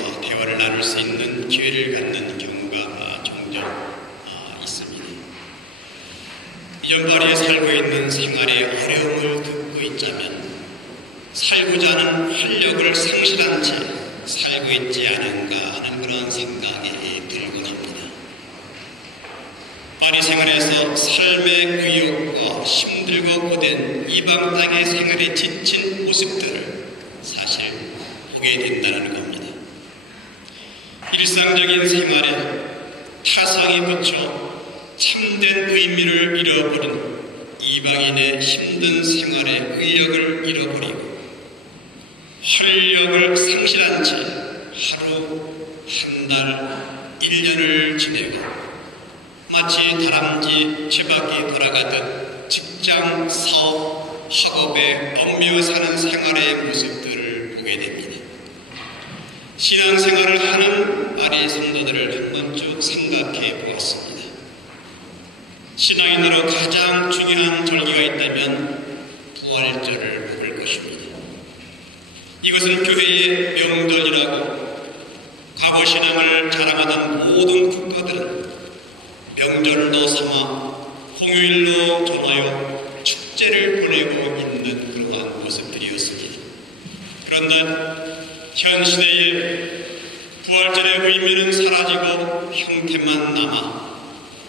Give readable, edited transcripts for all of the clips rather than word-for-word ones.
교인들과 대화를 나눌 수 있는 기회를 갖는 경우가 종종 있습니다. 이전파리에 살고 있는 생활의 어려움을 듣고 있자면 살고자 하는 활력을 상실한 채 살고 있지 않은가 하는 그런 생각이 들곤 합니다. 파리 생활에서 삶의 의욕과 힘들고 고된 이방 땅의 생활에 지친 모습들을 사실 보게 된다는 겁니다. 일상적인 생활에 타성에 붙여 참된 의미를 잃어버린 이방인의 힘든 생활의 의욕을 잃어버리고 활력을 상실한 채 하루, 한 달, 1년을 지내고 마치 다람쥐 쥐바퀴 돌아가듯 직장, 사업, 학업에 얽매여 사는 생활의 모습들을 보게 됩니다. 신앙생활을 하는 아리 성도들을 한번 쭉 생각해 보았습니다. 신앙인으로 가장 중요한 절기가 있다면 부활절을 볼 것입니다. 이것은 교회의 명절이라고 갑오신앙을 자랑하는 모든 국가들은 명절로 삼아 공휴일로 전하여 축제를 보내고 있는 그러한 모습들이었습니다. 그런데 현 시대에 부활절의 의미는 사라지고 형태만 남아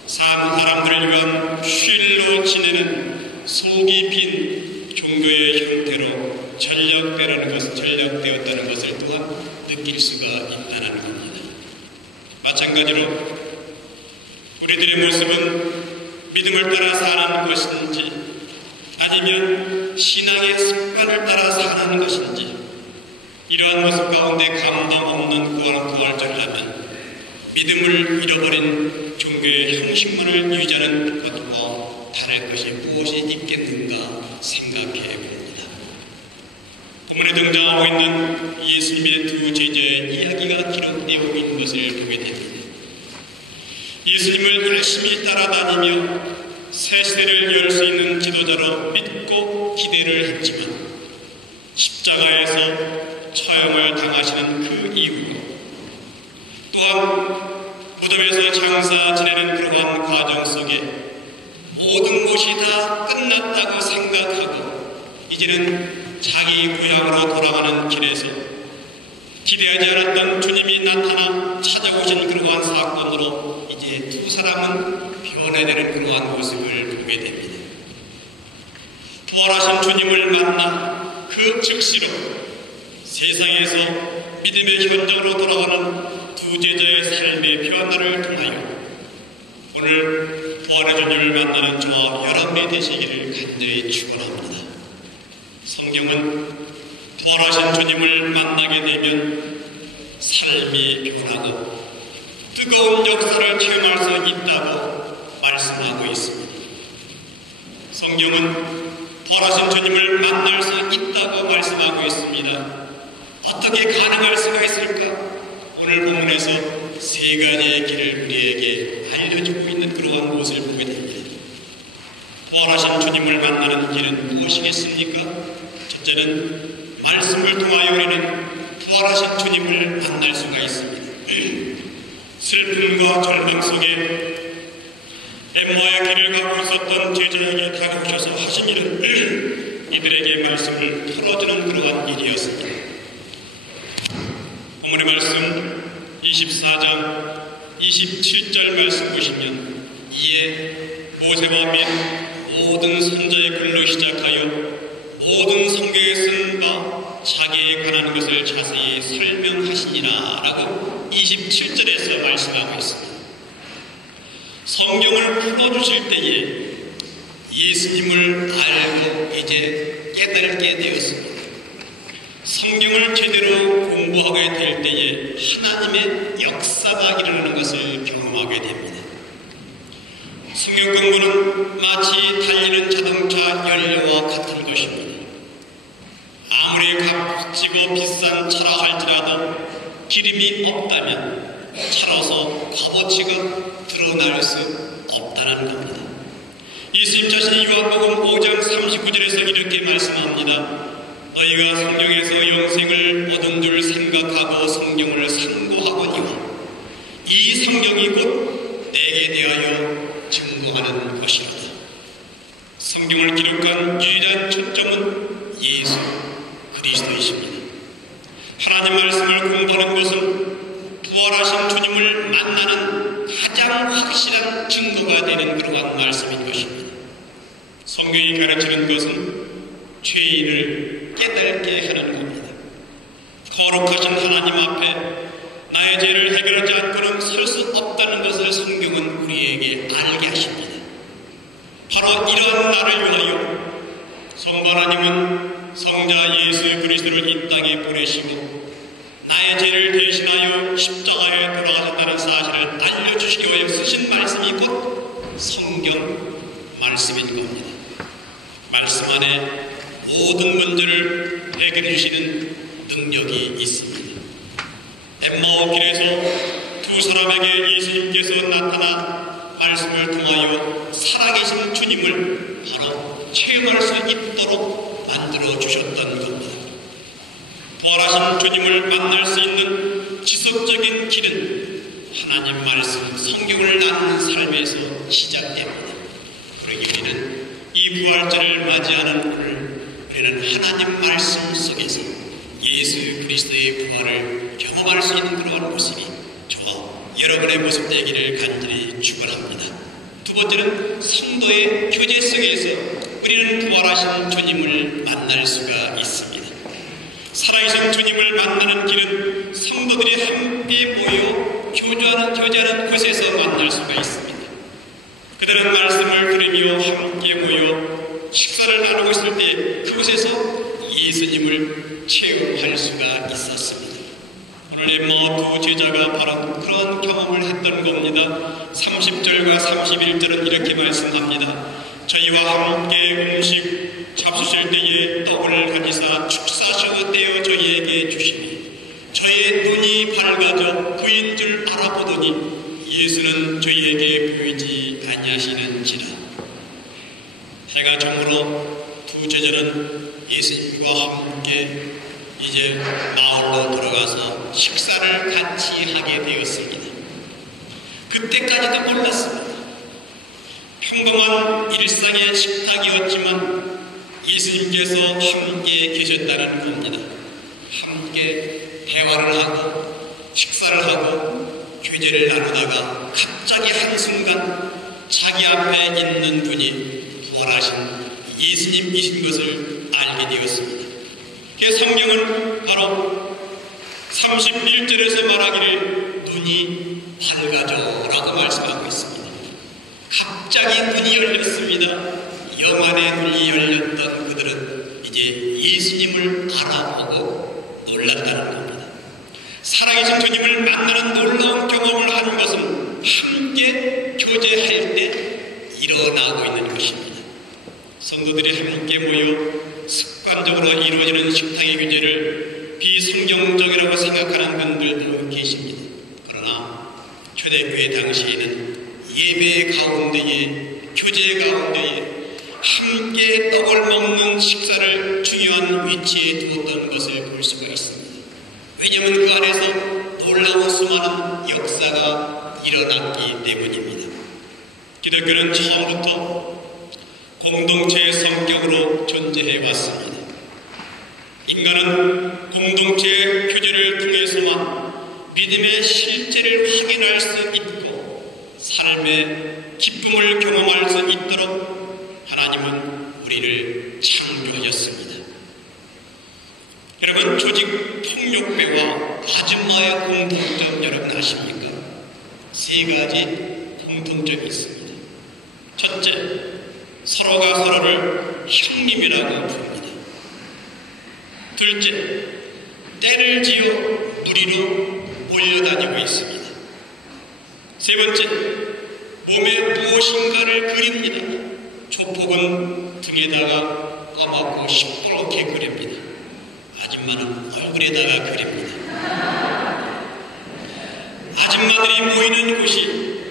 사람들을 위한 휴일로 지내는 속이 빈 종교의 형태로 전락되었다는 것을 또한 느낄 수가 있다는 겁니다. 마찬가지로 우리들의 모습은 믿음을 따라 사는 것인지 아니면 신앙의 습관을 따라 사는 것인지 이러한 모습 가운데 감동 없는 부활절이라면 믿음을 잃어버린 종교의 형식문을 유지하는 것과 다를 것이 무엇이 있겠는가 생각해 봅니다. 본문에 등장하고 있는 예수님의 두 제자의 이야기가 기록되어 있는 것을 보게 됩니다. 예수님을 열심히 따라다니며 새 시대를 열 수 있는 지도자로 믿고 기대를 했지만 십자가에서 처형을 당하시는 그 이후 또한 무덤에서 장사 지내는 그러한 과정 속에 모든 것이 다 끝났다고 생각하고 이제는 자기 고향으로 돌아가는 길에서 기대하지 않았던 주님이 나타나 찾아오신 그러한 사건으로 이제 두 사람은 변해되는 그러한 모습을 보게 됩니다. 부활하신 주님을 만나 그 즉시로 세상에서 믿음의 현장으로 돌아가는 두 제자의 삶의 변화를 통하여 오늘 부활의 주님을 만나는 저와 여러분이 되시기를 간절히 축원합니다. 성경은 부활하신 주님을 만나게 되면 삶이 변하고 뜨거운 역사를 체험할 수 있다고 말씀하고 있습니다. 성경은 부활하신 주님을 만날 수 있다고 말씀하고 있습니다. 어떻게 가능할 수가 있을까? 오늘 본문에서 세 가지의 길을 우리에게 알려주고 있는 그러한 모습을 보게 됩니다. 부활하신 주님을 만나는 길은 무엇이겠습니까? 첫째는 말씀을 통하여 우리는 부활하신 주님을 만날 수가 있습니다. 슬픔과 절망 속에 엠마의 길을 가고 있었던 제자에게 다가오셔서 하신 일은 이들에게 말씀을 풀어주는 그러한 일이었습니다. 오늘의 말씀 24장 27절 말씀 보시면 이에 모세와 및 모든 선자의 글로 시작하여 모든 성경에 쓴 바 자기에 관한 것을 자세히 설명하시니라 라고 27절에서 말씀하고 있습니다. 성경을 풀어주실 때에 예수님을 알고 이제 깨달게 되었습니다. 성경을 제대로 공부하게 될 때에 하나님의 역사가 일어나는 것을 경험하게 됩니다. 성경 공부는 마치 달리는 자동차 연료와 같은 것입니다. 아무리 값지고 비싼 차라 할지라도 기름이 없다면 차로서 값어치가 드러날 수 없다는 겁니다. 예수님 자신이 요한복음 5장 39절에서 이렇게 말씀합니다. 너희가 성령에서 영생을 얻은 줄 생각하고 성경을 상고하거니와 이 성경이 곧 내게 대하여 증거하는 것이로다. 성경을 기록한 유일한 초점은 예수 그리스도이십니다. 하나님 말씀을 공부하는 것은 부활하신 주님을 만나는 가장 확실한 증거가 되는 그러한 말씀인 것입니다. 성경이 가르치는 것은 죄인을 깨닫게 하는 겁니다. 거룩하신 하나님 앞에 나의 죄를 해결하지 않고는 설 수 없다는 것을 성경은 우리에게 알게 하십니다. 바로 이러한 나를 위하여 성부 하나님은 성자 예수 그리스도를 이 땅에 보내시고 나의 죄를 대신하여 십자가에 돌아가셨다는 사실을 알려주시기 위해 쓰신 말씀이 곧 성경 말씀인 겁니다. 말씀 안에 모든 문제를 해결해 주시는 능력이 있습니다. 엠마오 길에서 두 사람에게 예수님께서 나타나 말씀을 통하여 살아계신 주님을 바로 체험할 수 있도록 만들어 주셨던 겁니다. 부활하신 주님을 만날 수 있는 지속적인 길은 하나님 말씀, 성경을 나누는 삶에서 시작됩니다. 그러기 우리는 이 부활절을 맞이하는 오늘 우리는 하나님 말씀 속에서 예수 그리스도의 부활을 경험할 수 있는 그러한 모습이 저와 여러분의 모습 되기를 간절히 축원합니다. 두 번째는 성도의 교제 속에서 우리는 부활하신 주님을 만날 수가 있습니다. 살아계신 주님을 만나는 길은 성도들이 함께 모여 교제하는 곳에서 만날 수가 있습니다. 그들은 말씀을 들으며 함께 모여 식사를 나누고 있을 때 그곳에서 예수님을 체험할 수가 있었습니다. 오늘 엠마오 두 제자가 바로 그런 경험을 했던 겁니다. 30절과 31절은 이렇게 말씀합니다. 저희와 함께 음식 잡수실 때에 떡을 가지사 축사시고 떼어 저희에게 주시니 저의 눈이 밝아져 그인 줄 알아보더니 예수는 저희에게 보이지 아니하시는지라. 해가 저물어 두 제자는 예수님과 함께 이제 마을로 들어가서 식사를 같이 하게 되었습니다. 그때까지도 몰랐습니다. 평범한 일상의 식탁이었지만 예수님께서 함께 계셨다는 겁니다. 함께 대화를 하고 식사를 하고 교제를 나누다가 갑자기 한순간 자기 앞에 있는 분이 부활하신 예수님이신 것을 알게 되었습니다. 그 성경은 바로 31절에서 말하기를 눈이 밝아져라고 말씀하고 있습니다. 갑자기 눈이 열렸습니다. 영안의 눈이 열렸던 그들은 이제 예수님을 알아보고 놀랐다는 겁니다. 살아계신 주님을 만나는 놀라운 경험을 하는 것은 함께 교제할 때 일어나고 있는 것입니다. 성도들이 함께 모여 습관적으로 이루어지는 식탁의 교제를 비성경적이라고 생각하는 분들도 계십니다. 그러나 초대교회 당시에는 예배 가운데에 교제 가운데에 함께 떡을 먹는 식사를 중요한 위치에 두었던 것을 볼 수가 있습니다. 왜냐하면 그 안에서 놀라운 수많은 역사가 일어났기 때문입니다. 기독교는 처음부터 공동체의 성격으로 존재해 왔습니다. 인간은 공동체의 교제를 통해서만 믿음의 실제를 확인할 수 있고 삶의 기쁨을 경험할 수 있도록 하나님은 우리를 창조하셨습니다. 여러분, 조직 폭력배와 아줌마의 공통점 여러분 아십니까? 세 가지 공통점이 있습니다. 첫째, 서로가 서로를 형님이라고 부릅니다. 둘째, 때를 지어 무리로 몰려다니고 있습니다. 세 번째, 몸에 무엇인가를 그립니다. 조폭은 등에다가 까맣고 시퍼렇게 그립니다. 아줌마는 얼굴에다가 그립니다. 아줌마들이 모이는 곳이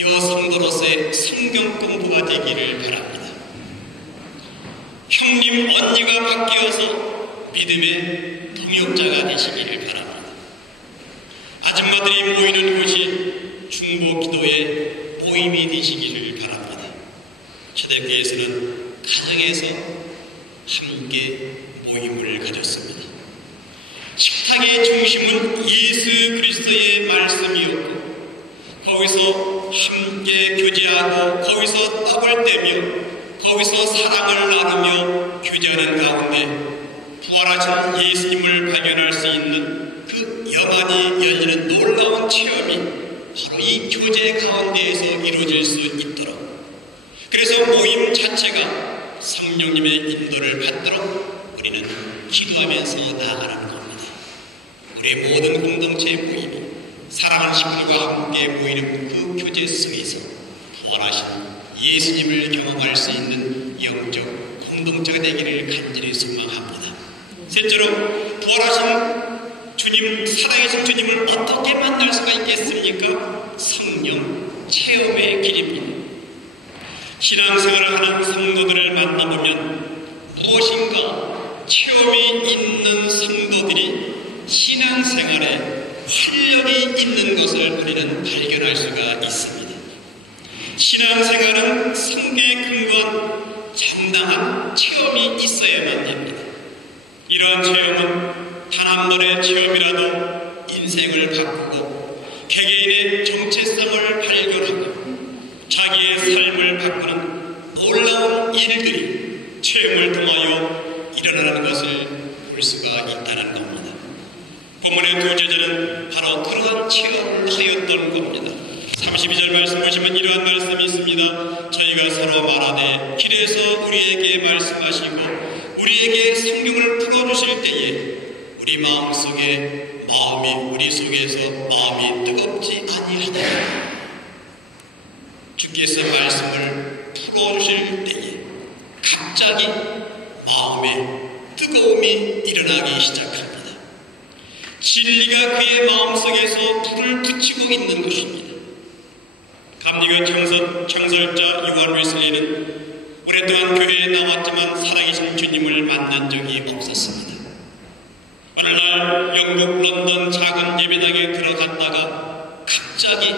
여성으로서의 성경 공부가 되기를 바랍니다. 형님, 언니가 바뀌어서 믿음의 동역자가 되시기를 바랍니다. 아줌마들이 모이는 곳이 중보기도의 모임이 되시기를 바랍니다. 초대교회에서는 가정에서 함께 모임을 가졌습니다. 식탁의 중심은 예수 그리스도의 말씀이었고 거기서 함께 교제하고 거기서 떡을 떼며 거기서 사랑을 나누며 교제하는 가운데 부활하신 예수님을 발견할 수 있는 그 영안이 열리는 놀라운 체험이 바로 이 교제 가운데에서 이루어질 수 있도록, 그래서 모임 자체가 성령님의 인도를 받도록 우리는 기도하면서 나아가는 겁니다. 우리 모든 공동체의 모임이 사랑하는 식구들과 함께 모이는 그 교제 속에서 부활하신 예수님을 경험할 수 있는 영적 공동체가 되기를 간절히 소망합니다. 셋째로, 부활하신 주님, 살아계신 주님을 어떻게 만날 수가 있겠습니까? 성령 체험의 길입니다. 신앙생활을 하는 성도들을 만나보면 무엇인가 체험이 있는 성도들이 신앙생활에 활력이 있는 것을 우리는 발견할 수가 있습니다. 신앙생활은 성경에 근거한 정당한 체험이 있어야만 됩니다. 이러한 체험은 단 한 번의 체험이라도 인생을 바꾸고 개개인의 정체성을 발견하고 자기의 삶을 바꾸는 놀라운 일들이 체험을 통하여 일어나는 것을 볼 수가 있다는 겁니다. 본문의 두 제자는 바로 그러한 체험을 하였던 겁니다. 32절 말씀 보시면 이러한 말씀이 있습니다. 저희가 서로 말하되 길에서 우리에게 말씀하시고 우리에게 성경을 풀어주실 때에 우리 속에서 마음이 뜨겁지 아니하더라. 주께서 말씀을 풀어주실 때에 갑자기 마음에 뜨거움이 일어나기 시작합니다. 진리가 그의 마음속에서 불을 붙이고 있는 것입니다. 감리교 청설자 요한 웨슬리는 오랫동안 교회에 나왔지만 살아계신 주님을 만난 적이 없었습니다. 어느 날 영국 런던 작은 예배당에 들어갔다가 갑자기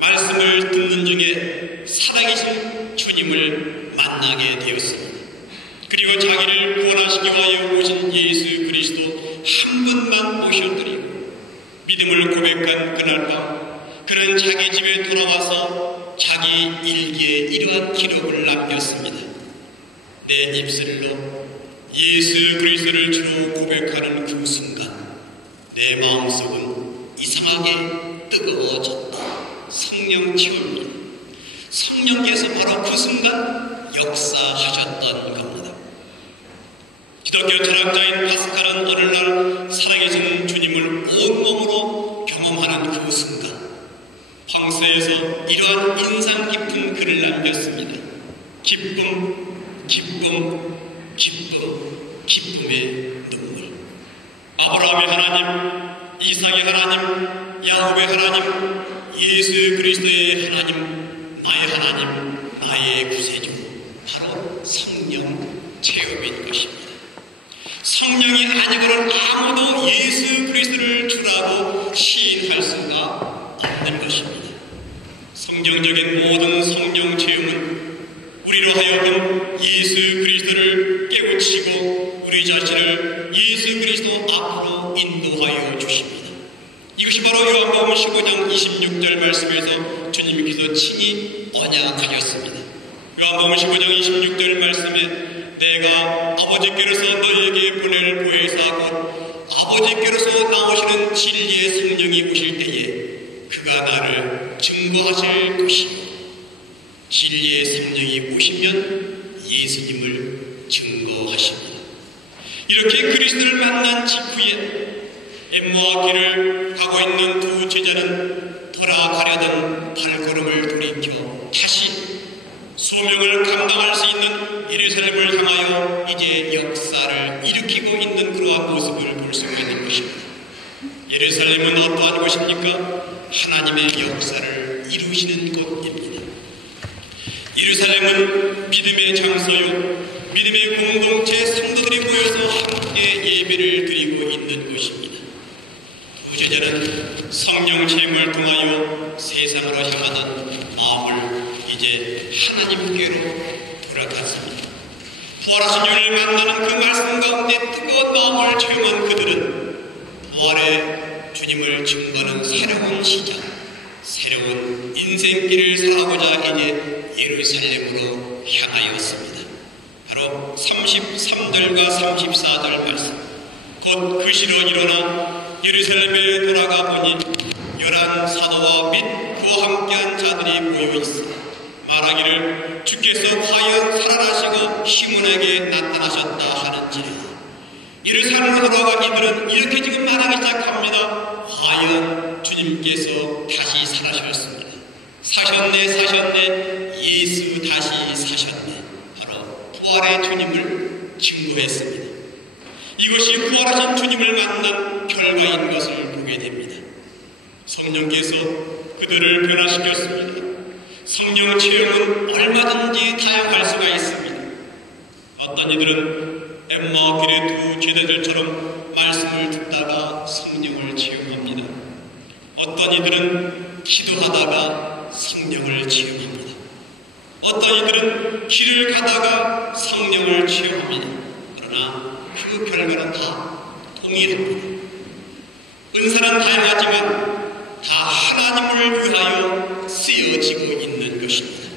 말씀을 듣는 중에 살아계신 주님을 만나게 되었습니다. 그리고 자기를 구원하시기 위하여 오신 예수 그리스도 한 분만 모셔드리고 믿음을 고백한 그날 밤 그는 자기 집에 돌아와서 자기 일기에 이러한 기록을 남겼습니다. 내 입술로 예수 그리스도를 주로 고백하는 그 순간 내 마음속은 이상하게 뜨거워졌다. 성령 체험입니다. 성령께서 바로 그 순간 역사하셨던 겁니다. 기독교 철학자인 파스칼은 어느 날 살아계신 주님을 온몸으로 경험하는 그 순간 황새에서 이러한 인상 깊은 글을 남겼습니다. 기쁨, 기쁨, 기쁨, 기쁨의 눈물. 아브라함의 하나님, 이삭의 하나님, 야곱의 하나님, 예수 그리스도의 하나님, 나의 하나님, 나의 구세주, 바로 성령 체험인 것입니다. 성령이 아니고는 아무도 예수 그리스도를 주라고 시인할 수가 없는 것입니다. 성경적인 모든 성령 체험은 우리로 하여금 예수 그리스도를 깨우치고 우리 자신을 예수 그리스도 앞으로 인도하여 주십니다. 이것이 바로 요한복음 15장 26절 말씀에서 주님께서 친히 언약하셨습니다. 요한복음 15장 26절 말씀에 내가 아버지께로서 너희에게 보낼 보혜사고 아버지께로서 나오시는 진리의 성령이 오실 때에 그가 나를 증거하실 것이요 진리의 성령이 오시면 예수님을 증거하십니다. 이렇게 그리스도를 만난 직후에 엠마오 길을 가고 있는 두 제자는 돌아가려던 발걸음을 돌이켜 다시 소명을 감당할 수 있는 예루살렘을 향하여 이제 역사를 일으키고 있는 그러한 모습을 볼 수가 있는 것입니다. 예루살렘은 어떠한 곳입니까? 하나님의 역사를 이루시는 곳입니다. 예루살렘은 믿음의 장소요 믿음의 공동체 성도들이 모여서 함께 예배를 드리고 있는 곳입니다. 두 제자는 성령 체험을 통하여 세상으로 향하는 마음을 이제 하나님께로 돌아갔습니다. 부활하신 주를 만나는 그 말씀 가운데 뜨거운 마음을 체험한 그들은 부활의 주님을 증거하는 새로운 시작, 새로운 인생길을 살아보자 이제 예루살렘으로 향하였습니다. 바로 33절과 34절 말씀. 곧 그 시로 일어나 예루살렘에 돌아가 보니 11 사도와 및 그와 함께한 자들이 모여 있어 말하기를 주께서 과연 살아나시고 시몬에게 나타나셨다 하는지라. 예루살렘으로 돌아가 이들은 이렇게 지금 말하기 시작합니다. 과연 주님께서 다시 살아셨습니다. 사셨네 예수 다시 사셨네. 바로 부활의 주님을 증거했습니다. 이것이 부활하신 주님을 만난 결과인 것을 보게 됩니다. 성령께서 그들을 변화시켰습니다. 성령 체험은 얼마든지 다양할 수가 있습니다. 어떤 이들은 엠마오 길의 두 제자들처럼 말씀을 듣다가 성령을 체험합니다. 어떤 이들은 기도하다가 성령을 체험합니다. 어떤 이들은 길을 가다가 성령을 체험합니다. 그러나 그 결과는 다 동일합니다. 은사는 다양하지만 다 하나님을 위하여 쓰여지고 있는 것입니다.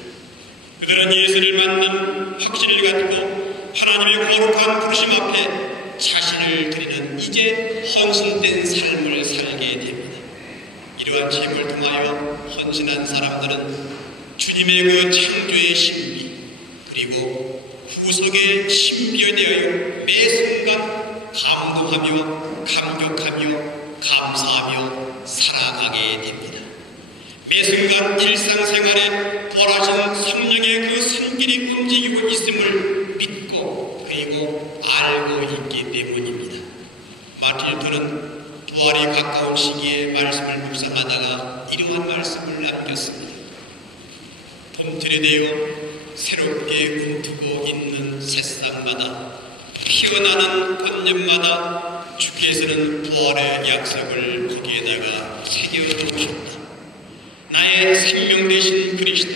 그들은 예수를 만난 확신을 갖고 하나님의 거룩한 부르심 앞에 자신을 드리는 이제 헌신된 삶을 살게 됩니다. 이러한 체험을 통하여 헌신한 사람들은 주님의 그 창조의 신비 그리고 구속의 신비에 대하여 매 순간 감동하며 감격하며 감사하며 살아가게 됩니다. 매 순간 일상생활에 부활하신 성령의 그 손길이 움직이고 있음을 믿고 그리고 알고 있기 때문입니다. 마틴 루터는 부활이 가까운 시기에 말씀을 묵상하다가 이러한 말씀을 남겼습니다. 봄틀이 되어 새롭게 움트고 있는 새싹마다 피어나는 꽃잎마다 주께서는 부활의 약속을 거기에다가 새겨놓으셨다. 나의 생명 되신 그리스도,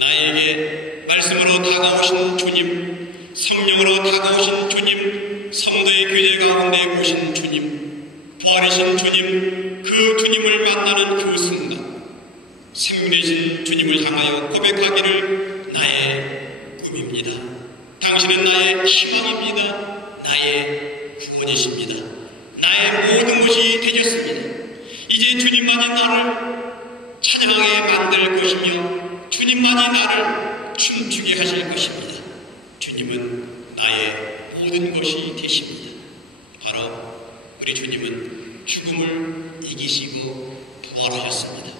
나에게 말씀으로 다가오신 주님, 성령으로 다가오신 주님, 성도의 교제 가운데 오신 주님, 부활이신 주님, 그 주님을 만나는 그 순간 생명 되신 주님을 향하여 고백하기를 나의 꿈입니다. 당신은 나의 희망입니다. 나의 구원이십니다. 나의 모든 것이 되셨습니다. 이제 주님만이 나를 찬양하게 만들 것이며 주님만이 나를 춤추게 하실 것입니다. 주님은 나의 모든 것이 되십니다. 바로 우리 주님은 죽음을 이기시고 부활하셨습니다.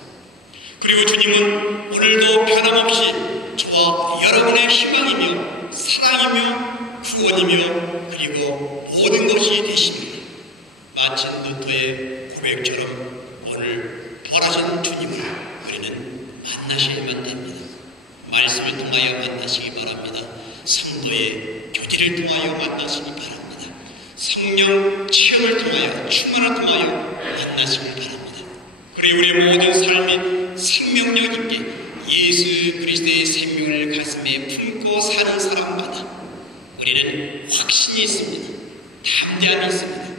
그리고 주님은 오늘도 변함없이 저와 여러분의 희망이며 사랑이며 구원이며 그리고 모든 것이 되십니다. 마틴 루터의 고백처럼 오늘 부활하신 주님을 우리는 만나셔야만 됩니다. 말씀을 통하여 만나시기 바랍니다. 성도의 교제를 통하여 만나시기 바랍니다. 성령 체험을 통하여 충만을 통하여 만나시기 바랍니다. 그리고 우리의 모든 삶이 생명력 있게 예수 그리스도의 생명을 가슴에 품고 사는 사람마다 우리는 확신이 있습니다. 담대함이 있습니다.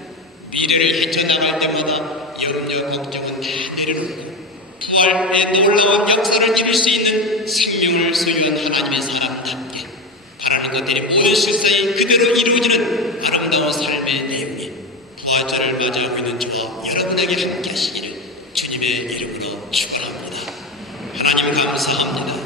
미래를 헤쳐나갈 때마다 염려 걱정은 다 내려놓고 부활의 놀라운 역사를 이룰 수 있는 생명을 소유한 하나님의 사람답게 바라는 것들이 모든 실상이 그대로 이루어지는 아름다운 삶의 내용이 부활절을 맞이하고 있는 저와 여러분에게 함께 하시기를 주님의 이름으로 축원합니다. 하나님 감사합니다.